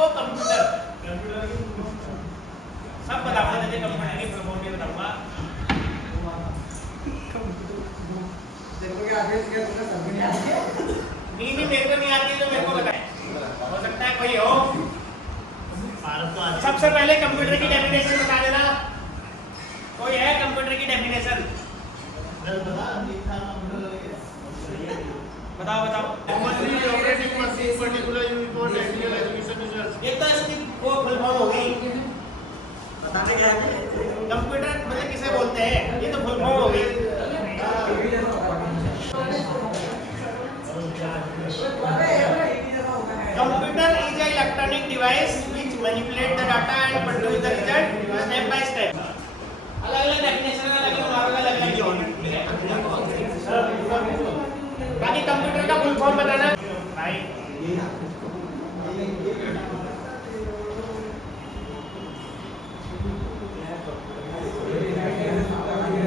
आपको कंप्यूटर सब बताऊंगा, जैसे कंप्यूटर की फुल फॉर्म भी बताऊंगा। नहीं मेरे को नहीं आती, तो मेरे को बताए, हो सकता है कोई हो। सबसे पहले कंप्यूटर की डेफिनेशन बता देना, कोई है कंप्यूटर की डेफिनेशन? बताओ बताओ। ये तो इसकी वो फुल फॉर्म हो गई, बताने क्या है कंप्यूटर मतलब किसे बोलते हैं, ये तो फुल फॉर्म हो गई। Computer is a electronic device which manipulate the data and produce the result step by step. अलग अलग डेफिनेशन अलग अलग बाकी कंप्यूटर का फुल फॉर्म बताना भाई।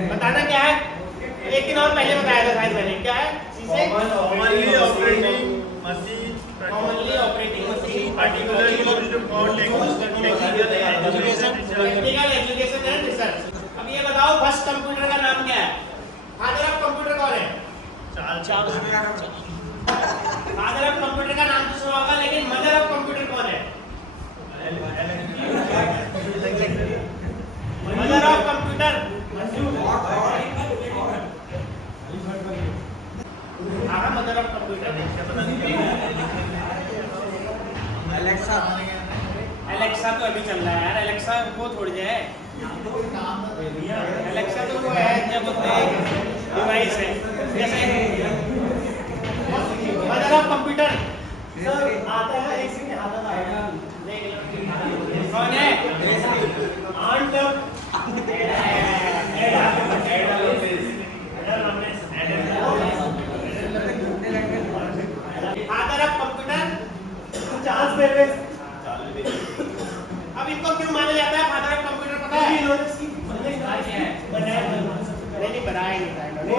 बताना क्या है, एक दिन और पहले बताया था शायद मैंने, क्या है? Commonly operating machine particularly used for technical education and research. अब ये बताओ फर्स्ट कंप्यूटर का नाम क्या है? फादर ऑफ कंप्यूटर कौन है? फादर ऑफ कंप्यूटर का नाम तो सुना होगा, लेकिन मदर ऑफ कंप्यूटर कौन है? Mother of computer mother of computer Alexa तो अभी चल रहा है यार, एलेक्सा वो थोड़ी है, एलेक्सा तो वो है जब डिवाइस है। जैसे मदर ऑफ कंप्यूटर आता है, एक सेकंड आता है, कौन है? आंट father of computer Charles Babbage. अब इनको क्यों माना जाता है फादर ऑफ कंप्यूटर, पता है? नहीं बनाया नहीं था इन्होंने,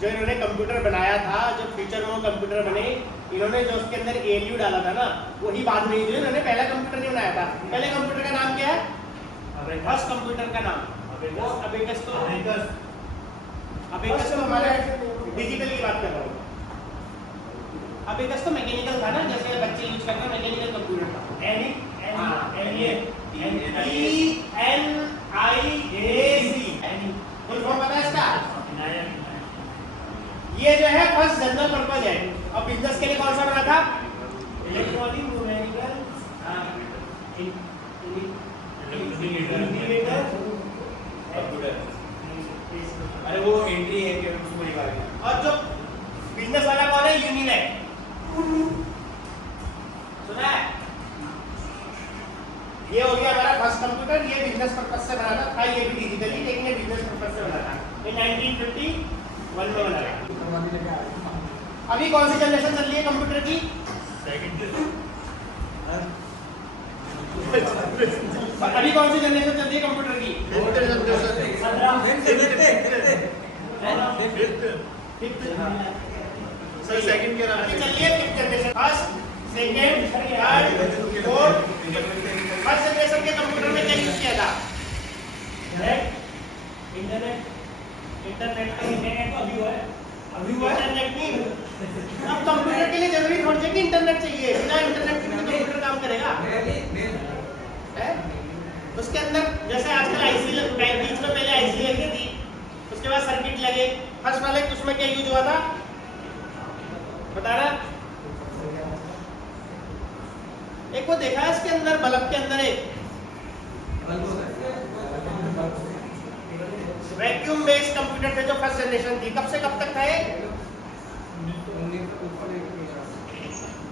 जो इन्होंने कंप्यूटर बनाया था, जो फ्यूचर में कंप्यूटर बने, इन्होंने जो उसके अंदर एलयू डाला था ना, वही बाद में इन्होंने पहला कंप्यूटर नहीं बनाया था। पहले कंप्यूटर का नाम क्या है? फर्स्ट कंप्यूटर का नाम अबेकस। तो अबेकस तो हमारे डिजिटल की बात कर रहा हूँ, अबेकस तो मैकेनिकल था ना, जैसे बच्चे यूज करते हैं, मैकेनिकल कंप्यूटर था। फुल फॉर्म पता है इसका? ये जो है फर्स्ट जनरल पर्पज है। और बिजनेस के लिए कौन सा बना था? इलेक्ट्रॉनिक न्यूमेरिकल अरे वो एंट्री है कि उसको निकाल। और जो बिजनेस वाला कौन है? यूनिवेक, सुना है? ये हो गया हमारा फर्स्ट कंप्यूटर, ये बिजनेस पर्पस से बना था, ये भी डिजिटली, लेकिन ये बिजनेस पर्पस से बना था, ये 1951 में बना था। अभी कौन सी जनरेशन चल रही है कंप्यूटर की? अभी कौन सी जनरेशन चल रही है कंप्यूटर की? सेकंड के नाम अभी चलिए fifth generation. First, second, third, fourth. First generation के कंप्यूटर में क्या यूज किया था? इंटरनेट का अभी हुआ है इंटरनेट नहीं। अब कंप्यूटर के लिए जरूरी थोड़ी है कि इंटरनेट चाहिए, बिना इंटरनेट के कंप्यूटर काम करेगा? है उसके अंदर जैसे आजकल आईसी बीच में पहले आईसी लगी थी, उसके बाद सर्किट लगे। फर्स्ट वाले उसमें क्या यूज हुआ था बता रहा? एक वो देखा है इसके अंदर, बल्ब के अंदर एक वैक्यूम बेस्ड कंप्यूटर थे जो फर्स्ट जनरेशन थी। कब से कब तक था ये?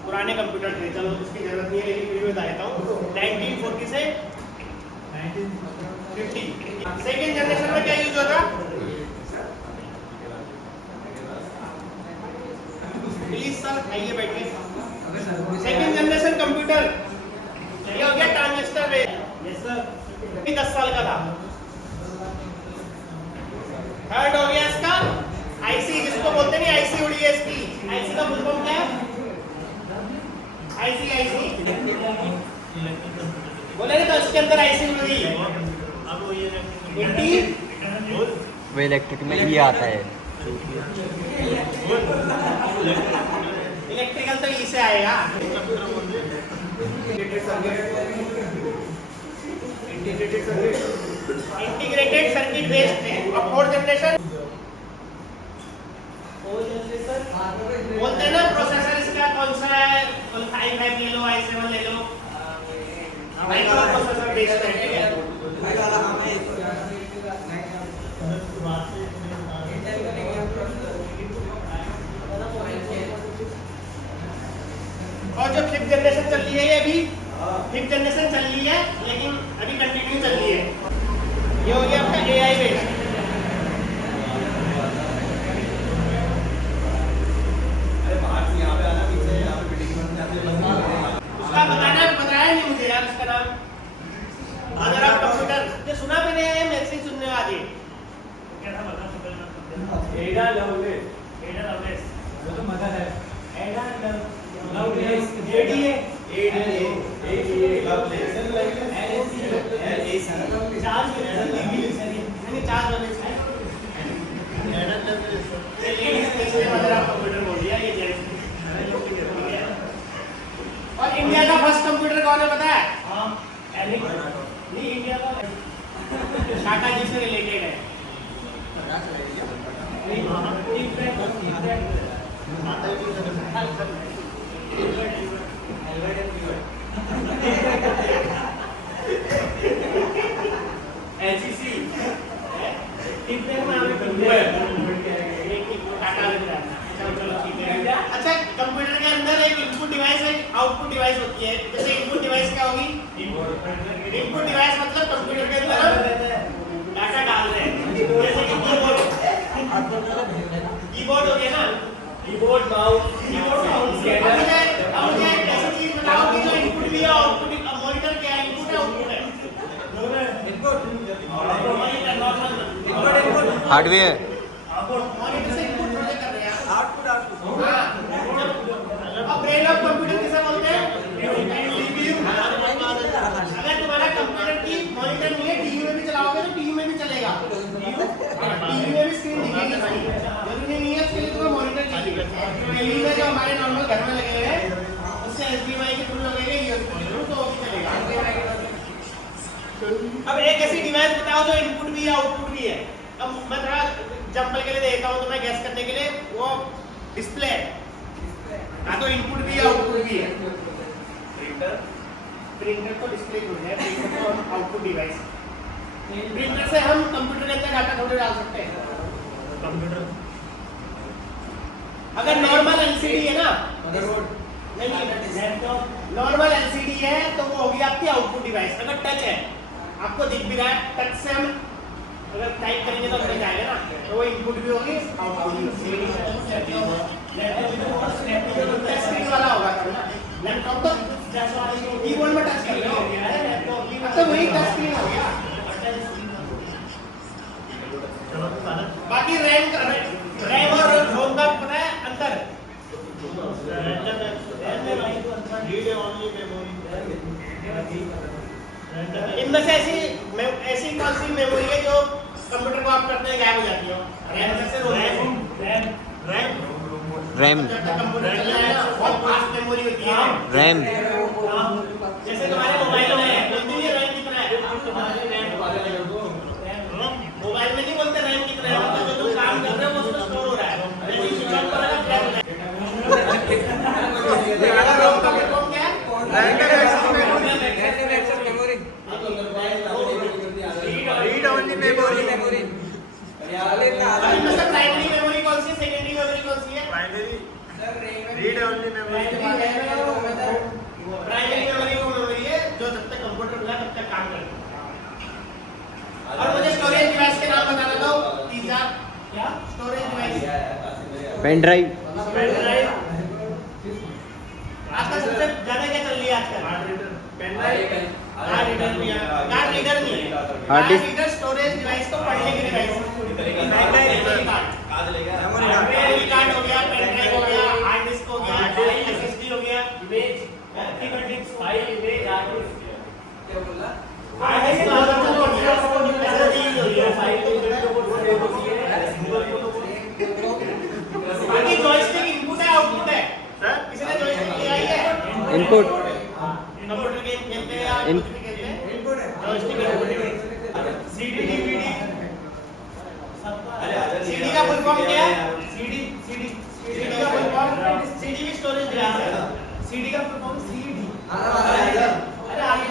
पुराने कंप्यूटर थे, चलो इसकी जरूरत नहीं है, लेकिन फिर भी बता देता हूँ। 1940 से 1950। सेकेंड जनरेशन में क्या यूज होता? प्लीज सर आइए बैठिए। सेकेंड जनरेशन कंप्यूटर ये हो गया ट्रांजिस्टर बेस्ड। Yes sir. 10 साल का था। थर्ड हो गया इसका आईसी, जिसको बोलते नहीं आईसी उड़ी है इसकी। आईसी का फुल फॉर्म क्या है? आईसी बोले तो उसके अंदर आईसी होगी। वो इलेक्ट्रिक में ये आता है। इलेक्ट्रिकल तो ई से आएगा। इंटीग्रेटेड सर्किट बेस्ड है। अब फोर्थ जनरेशन बोलते हैं ना, प्रोसेसर इसका कौन सा है, i5 ले लो, i7 ले लो, माइक्रो प्रोसेसर बेस्ड है। और जो फिफ्थ जनरेशन चल रही है, ये अभी फिफ्थ जनरेशन चल रही है, लेकिन अभी कंटिन्यू चल रही है। ये हो गया आपका AI बेस्ड। उसका बताया नहीं मुझे यार उसका नाम। अगर आप कंप्यूटर ये सुना भी नहीं है, मेरे से सुनने वाली एडा लवलेस वो तो मदर है। एडा लवलेस एडीए लवलेस चार्ज है। एडा लवलेस ये मदर आप कंप्यूटर बोल दिया, ये जेंट्स। और इंडिया का फर्स्ट कंप्यूटर कौन है पता है? नहीं, इंडिया का टाटा जी से रिलेटेड है। LCC अच्छा, कंप्यूटर के अंदर एक इनपुट डिवाइस है, आउटपुट डिवाइस होती है। जैसे इनपुट डिवाइस क्या होगी? इनपुट डिवाइस मतलब कंप्यूटर के अंदर डाटा डाल रहे हैं। जैसे कि कीबोर्ड हो गया ना, कीबोर्ड माउस स्कैनर। अब मुझे ऐसी चीज बताओ कि जो इनपुट भी है आउटपुट भी, मॉनिटर क्या है? इनपुट है आउटपुट है? Input hardware. मॉनिटर से इनपुट थोड़े कर रहे हैं, आउटपुट हाँ। अब ब्रेन ऑफ कंप्यूटर किसे बोलते हैं? CPU। अगर तुम्हारा कंप्यूटर की मॉनिटर नहीं है, टीवी में भी चलाओगे तो टीवी में भी चलेगा। टीवी में भी स्क्रीन दिखेगी, जरूरी नहीं है उसके लिए तुम्हें मॉनिटर चाहिए। टीवी में जो हमारे नॉर्मल घर में लगे हुए हैं, उससे HDMI के थ्रू लगेगा, USB के थ्रू, तो वो भी चलेगा। अब एक ऐसी डिवाइस बताओ जो इनपुट भी है आउटपुट भी है। अब मैं थोड़ा एग्जांपल के लिए देता हूँ तुम्हें गैस करने के लिए। वो डिस्प्ले है तो इनपुट भी है आउटपुट भी है। प्रिंटर तो डिस्प्ले हो जाए, प्रिंटर तो आउटपुट डिवाइस। प्रिंटर से हम कंप्यूटर के अंदर डाटा थोड़े डाल सकते हैं। कंप्यूटर अगर नॉर्मल LCD है ना, नहीं नॉर्मल LCD है तो वो होगी आपकी आउटपुट डिवाइस। अगर टच है, आपको दिख भी रहा है, टच से हम अगर टाइप करेंगे तो मिल जाएगा ना, तो वो इनपुट भी होगी आउटपुट भी होगी। टच स्क्रीन वाला होगा ना, लैपटॉप तो कीबोर्ड में टच स्क्रीन हो गया, तो वही टच स्क्रीन हो गया। बाकी रैम और रोम का पता है अंतर? इनमें से ऐसी कौन सी मेमोरी है जो कंप्यूटर को आप करते हैं गायब हो जाती हो? रैम से रैम कंप्यूटर चल रहा है ना, बहुत फास्ट मेमोरी होती है रैम। जैसे तुम्हारे मोबाइल में है, बोलते नहीं रैम कितना है? मोबाइल में नहीं बोलते रैम कितना है, मतलब जो तुम काम कर रहे हो वो उसमें स्टोर हो रहा है। जैसे स्विच ऑन करेगा फ्लैश हो जाएगा। रोम का मतलब क्या है? Read only memory. अभी मतलब प्राइमरी मेमोरी कौन सी है, सेकेंडरी मेमोरी कौन सी है? रीड ओनली प्राइमरी मेमोरी वो मेमोरी है जो जब तक कंप्यूटर खुला तब तक काम करती है। और मुझे स्टोरेज डिवाइस के नाम बताना दो, 3-4। क्या स्टोरेज डिवाइस? Pen drive. आजकल सबसे ज्यादा क्या चल रही है आजकल? Pen drive. कार्ड रीडर नहीं है, कार्ड रीडर स्टोरेज डिवाइस को पढ़ने की डिवाइस। मेमोरी कार्ड हो गया, पेन ड्राइव हो गया, हार्ड डिस्क हो गया, SSD हो गया, image, optical disc, file, image, बाकी जॉयस्टिक इनपुट है आउटपुट है सर, किसी ने जॉयस्टिक लिया ही है इनपुट कंप्यूटर गेम खेलते हैं या इन- कुछ भी खेलते हैं जॉयस्टिक इनपुट है सीडी डीवीडी सीडी का फुल फॉर्म क्या है सीडी का फुल फॉर्म सीडी भी स्टोरेज डिवाइस है सीडी का फुल फॉर्म सीडी अरे आगे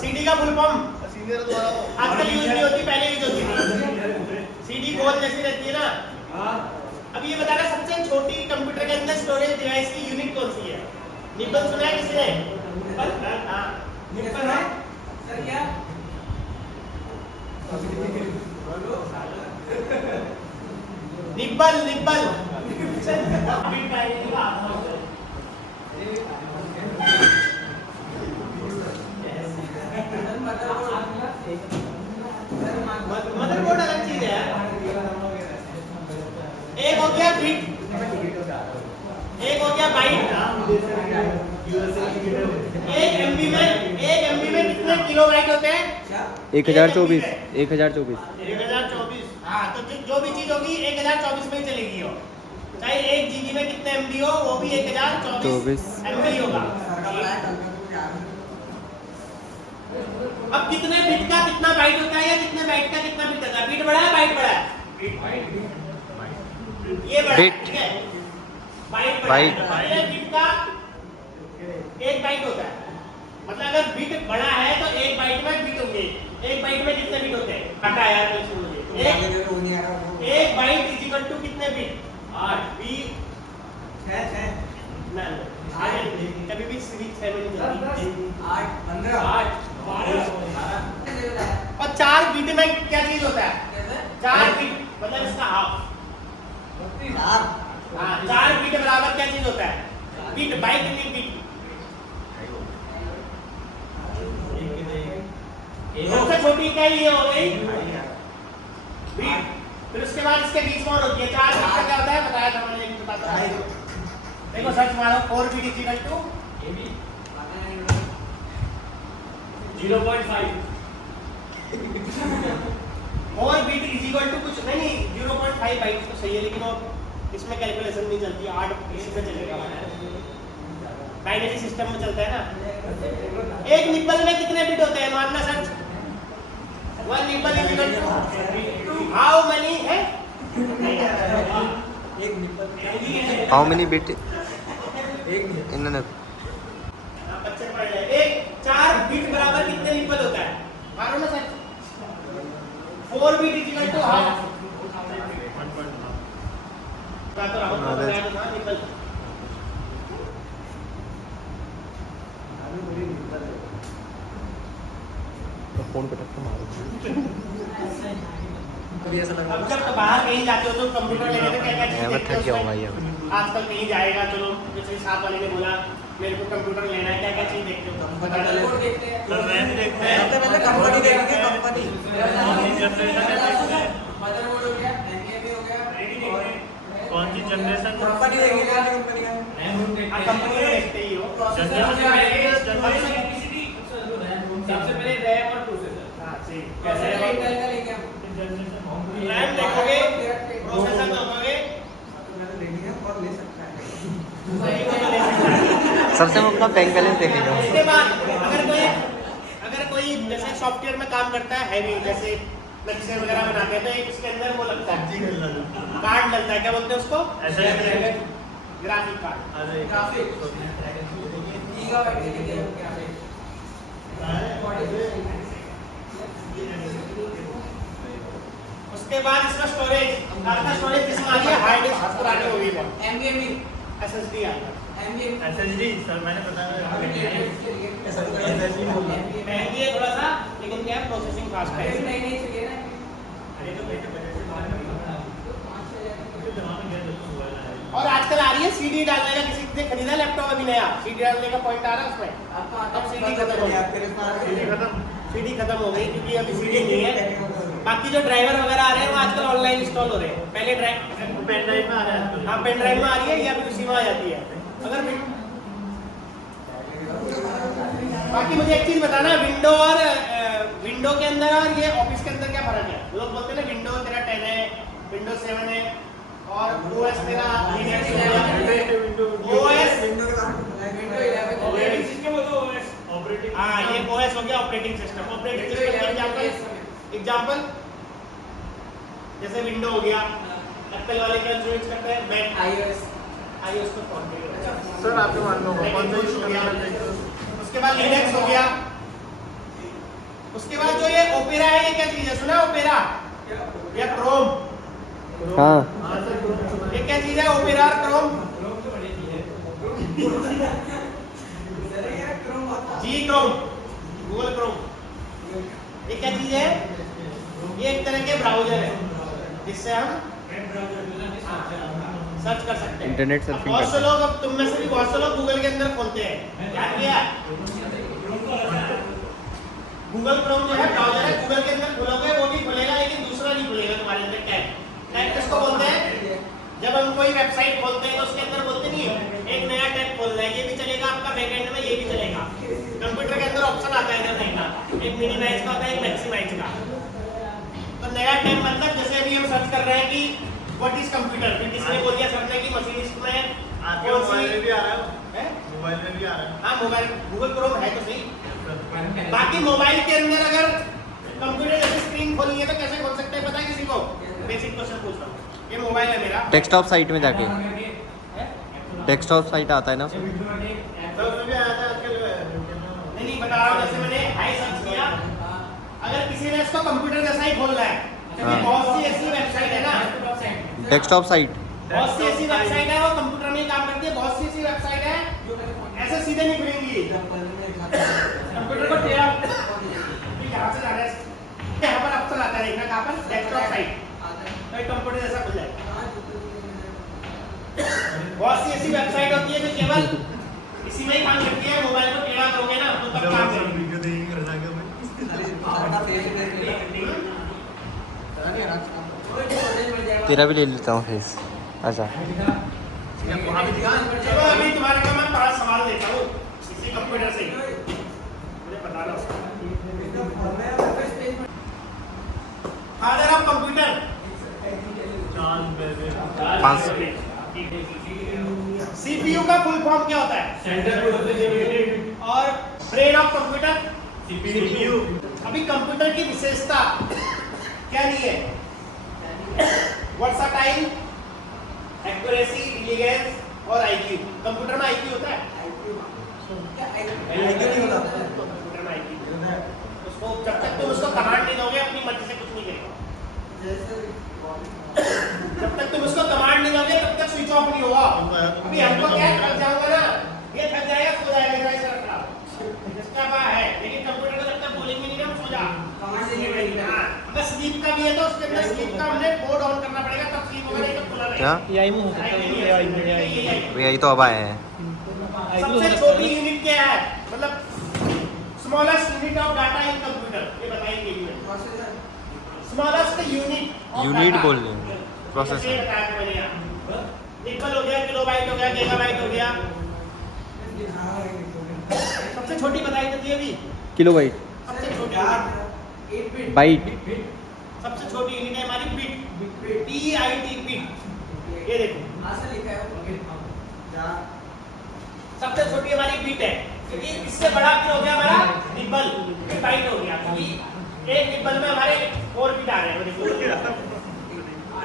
सीडी का फुल फॉर्म आजकल यूज नहीं होती, पहले यूज होती थी। सीडी गोल जैसी रहती है ना। अब ये बताना सबसे छोटी कंप्यूटर के अंदर स्टोरेज डिवाइस की यूनिट कौन सी है? निब्बल सुना है किसी ने? हाँ निब्बल है सर क्या? निब्बल निब्बल मदरबोर्ड अलग चीज है। एक हो गया बिट, एक हो गया बाइट। एक एमबी में कितने किलोबाइट होते हैं? 1024 हाँ, तो जो भी चीज होगी 1024 में ही चलेगी वो। चाहे 1 जीबी में कितने एमबी हो, वो भी 1024 एमबी होगा। अब कितने बिट का कितना बाइट होता है या कितने बाइट का कितना बिट होता है? बिट बड़ा है बाइट बड़ा है? ये बड़ा है, बिट। ठीक है? बाइट बड़ा बाइट। है। बिट का 1 बाइट होता है। मतलब अगर बिट बड़ा है तो 1 बाइट में बिट होंगे। 1 बाइट में कितने बिट होते हैं? काटा यार तो सुनिए। 1 बाइट इज इक्वल टू कितने बिट? 8 बी 6 ना कभी भी 6 में नहीं जाती। 8 15 8 और 4 बिट में क्या चीज होता है? 4 बिट मतलब इसका हाफ। हाँ 4 बिट बराबर क्या चीज होता है? बिट बाइट नहीं बिट। सबसे छोटी इकाई ये हो गई बिट। फिर उसके बाद इसके बीच में और होती है 4 बिट का क्या होता है? बताया था मैंने एक बात। देखो सर्च मारो 4 bit is equal to 0.5 4 bit is equal to कुछ नहीं 0.5 बाइट तो सही है, लेकिन वो इसमें कैलकुलेशन नहीं चलती। 8 इसमें चलेगा, बाइनरी सिस्टम में चलता है ना। एक निब्बल में कितने बिट होते हैं? मानना सच। 1 nibble is equal to how many है? हाउ मेनी बिट इन्होंने बच्चे पढ़ रहे हैं। 4 बिट बराबर कितने निब्बल होता है? मानो ना सच। 4 bit is equal to how? तो राहुल को बताया तो था निब्बल। फोन पे टक्कर मारो। अब जब तो बाहर कहीं जाते हो तो कंप्यूटर लेने में क्या क्या चीज़ मैं देखते थक हो गया हूँ उसमें? भाई अब। आजकल कहीं जाएगा, चलो जैसे साथ वाले ने बोला मेरे को कंप्यूटर लेना है, क्या क्या चीज़ देखते हो? मदरबोर्ड देखते हैं, देखते हैं। सबसे पहले कंपनी देखेंगे, कंपनी मदरबोर्ड हो गया, एनएमए हो गया, कौन सी जनरेशन कंपनी देखेंगे, कंपनी का कंपनी देखते ही हो। सबसे पहले रैम और प्रोसेसर। हाँ सही। कैसे रैम देखोगे, प्रोसेसर देखोगे, सबसे हम अपना बैंक बैलेंस देखेंगे। उसके बाद अगर कोई जैसे सॉफ्टवेयर में काम करता है हैवी, जैसे नक्शे वगैरह बनाते हैं तो एक इसके अंदर वो लगता है कार्ड लगता है, क्या बोलते हैं उसको? Graphic card. उसके बाद इसका स्टोरेज, आपका स्टोरेज किसमें आ गया? हार्ड डिस्क पुरानी हो गई है, एमबीएमई एसएसडी आ गया। एसएसडी सर मैंने बताया महंगी है थोड़ा सा, लेकिन क्या है प्रोसेसिंग फास्ट है। और आजकल आ रही है सीडी डालने का, किसी ने खरीदा लैपटॉप अभी नया, सीडी डालने का पॉइंट आ रहा है उसमें। अब सीडी खत्म हो गई, सीडी खत्म हो गई क्योंकि अभी सीडी नहीं है। बाकी जो ड्राइवर वगैरह आ रहे हैं वो आजकल ऑनलाइन इंस्टॉल हो रहे हैं। पहले पेन ड्राइव में आ रहा है। हाँ पेन ड्राइव में आ रही है या फिर उसी में आ जाती है। अगर बाकी मुझे एक चीज बताना, विंडो के अंदर और ये ऑफिस के अंदर क्या फर्क है? लोग बोलते हैं ना विंडो तेरा 10 है, विंडो 7 है और ओएस तेरा लिनक्स है। ओएस ऑपरेटिंग सिस्टम होता है ओएस ऑपरेटिंग। हाँ, ये ओएस हो गया ऑपरेटिंग सिस्टम। ऑपरेटिंग सिस्टम का एग्जांपल जैसे विंडो हो गया, एप्पल वाले क्या यूज करते हैं? मैक, आईओएस को फॉर्म किया। सर आपके मान लो कौन सा यूज करना है? उसके बाद लिनक्स हो गया। उसके बाद जो ये ओपेरा है, ये क्या चीज है? सुना ओपेरा या क्रोम? हाँ ये क्या चीज है ओपेरा और क्रोम? जी क्रोम, गूगल क्रोम। ये क्या चीज है? ये एक तरह के ब्राउजर है जिससे हम सर्च कर सकते हैं। इंटरनेट सर्फिंग बहुत से करते हैं। लोग, अब तुम में से भी बहुत से लोग गूगल के अंदर खोलते हैं। क्या किया? गूगल क्रोम जो है ब्राउजर है, गूगल के अंदर खोलोगे वो भी खुलेगा लेकिन दूसरा नहीं खुलेगा तुम्हारे अंदर। टैब किसको बोलते हैं? जब हम कोई वेबसाइट खोलते हैं तो उसके अंदर बोलते नहीं है एक नया टैब खोलना है, ये भी चलेगा आपका बैकएंड में, ये भी चलेगा। कंप्यूटर के अंदर ऑप्शन आता है इधर देखना, एक मिनिमाइज का होता है, एक मैक्सिमाइज का। तो नया टैब मतलब जैसे अभी हम सर्च कर रहे हैं कि व्हाट इज कंप्यूटर, फिर किसी ने बोल दिया सर ने कि मशीनिस्ट में आपके मोबाइल में भी आ रहा है? मोबाइल में भी आ रहा है। हाँ, मोबाइल गूगल क्रोम है तो सही। बाकी मोबाइल के अंदर अगर कंप्यूटर जैसे स्क्रीन खोलनी है तो कैसे खोल सकते हैं? पता है किसी को? बेसिक क्वेश्चन पूछ रहा हूँ। ये मोबाइल है मेरा, डेस्कटॉप साइट में जाके, है? डेस्कटॉप साइट आता है ना उसमें। सर उसमें भी आया था आजकल। नहीं बता रहा हूँ, जैसे मैंने हाई सर्च किया, अगर किसी ने इसको कंप्यूटर जैसा ही खोलना है, क्योंकि हाँ। बहुत सी ऐसी वेबसाइट है ना, डेस्कटॉप साइट। बहुत सी ऐसी वेबसाइट है वो कंप्यूटर में ही काम करती है। बहुत सी ऐसी वेबसाइट है ऐसे सीधे नहीं खुलेंगी, कंप्यूटर को टेढ़ा यहाँ से जाना है। यहाँ पर ऑप्शन आता है, देखना कहाँ पर? डेस्कटॉप साइट, तो एक कंप्यूटर जैसा खुल जाएगा। बहुत सी ऐसी वेबसाइट होती है जो केवल इसी में ही काम करती है। मोबाइल को टेढ़ा करोगे ना तो तब काम करेगी। वीडियो देखेंगे घर जाके भाई। तेरा भी ले लेता हूँ फेस। अच्छा चलो अभी तुम्हारे को मैं 5 सवाल देता हूँ इसी कंप्यूटर से, मुझे बताना उसका। Father of computer? पाँच। सीपीयू का फुल फॉर्म क्या होता है? और ब्रेन ऑफ कंप्यूटर? सीपीयू। अभी कंप्यूटर की विशेषता क्या नहीं है? वर्सटाइल, एक्यूरेसी, इंटेलिजेंस और आईक्यू। कंप्यूटर में आईक्यू होता है? कंप्यूटर में आईक्यू उसको जब तक तुम उसको कमांड नहीं दोगे अपनी मर्जी से कुछ नहीं करेगा। जब तक तुम उसको कमांड नहीं दोगे तब तक स्विच ऑफ नहीं होगा। अभी हमको क्या थक जाऊंगा ना, ये थक जाएगा, सो जाएगा, मेरा ऐसा रखा इसका बात है। लेकिन कंप्यूटर को जब तक बोलेंगे नहीं ना हम सो जा। अगर स्लीप का भी है तो उसके अंदर स्लीप का हमने मोड ऑन करना पड़ेगा, तब स्लीप होगा, नहीं तो खुला रहेगा। क्या? एआई में हो सकता है। एआई में यही तो अब आए हैं। सबसे छोटी यूनिट क्या है? मतलब smallest unit of data in computer, ये बताइए। स्मॉलेस्ट यूनिट बोल रहे हैं, प्रोसेसर। निकल हो गया, किलोबाइट हो गया, गीगाबाइट हो गया। सबसे छोटी बताई जाती है अभी किलोबाइट, सबसे छोटी बाइट। सबसे छोटी यूनिट है हमारी बिट, PIT बिट। ये देखो सबसे छोटी हमारी बिट है, क्योंकि इससे बड़ा क्या हो गया हमारा निब्बल, बाइट हो गया। क्योंकि एक निब्बल में हमारे 4 बिट आ रहे हैं।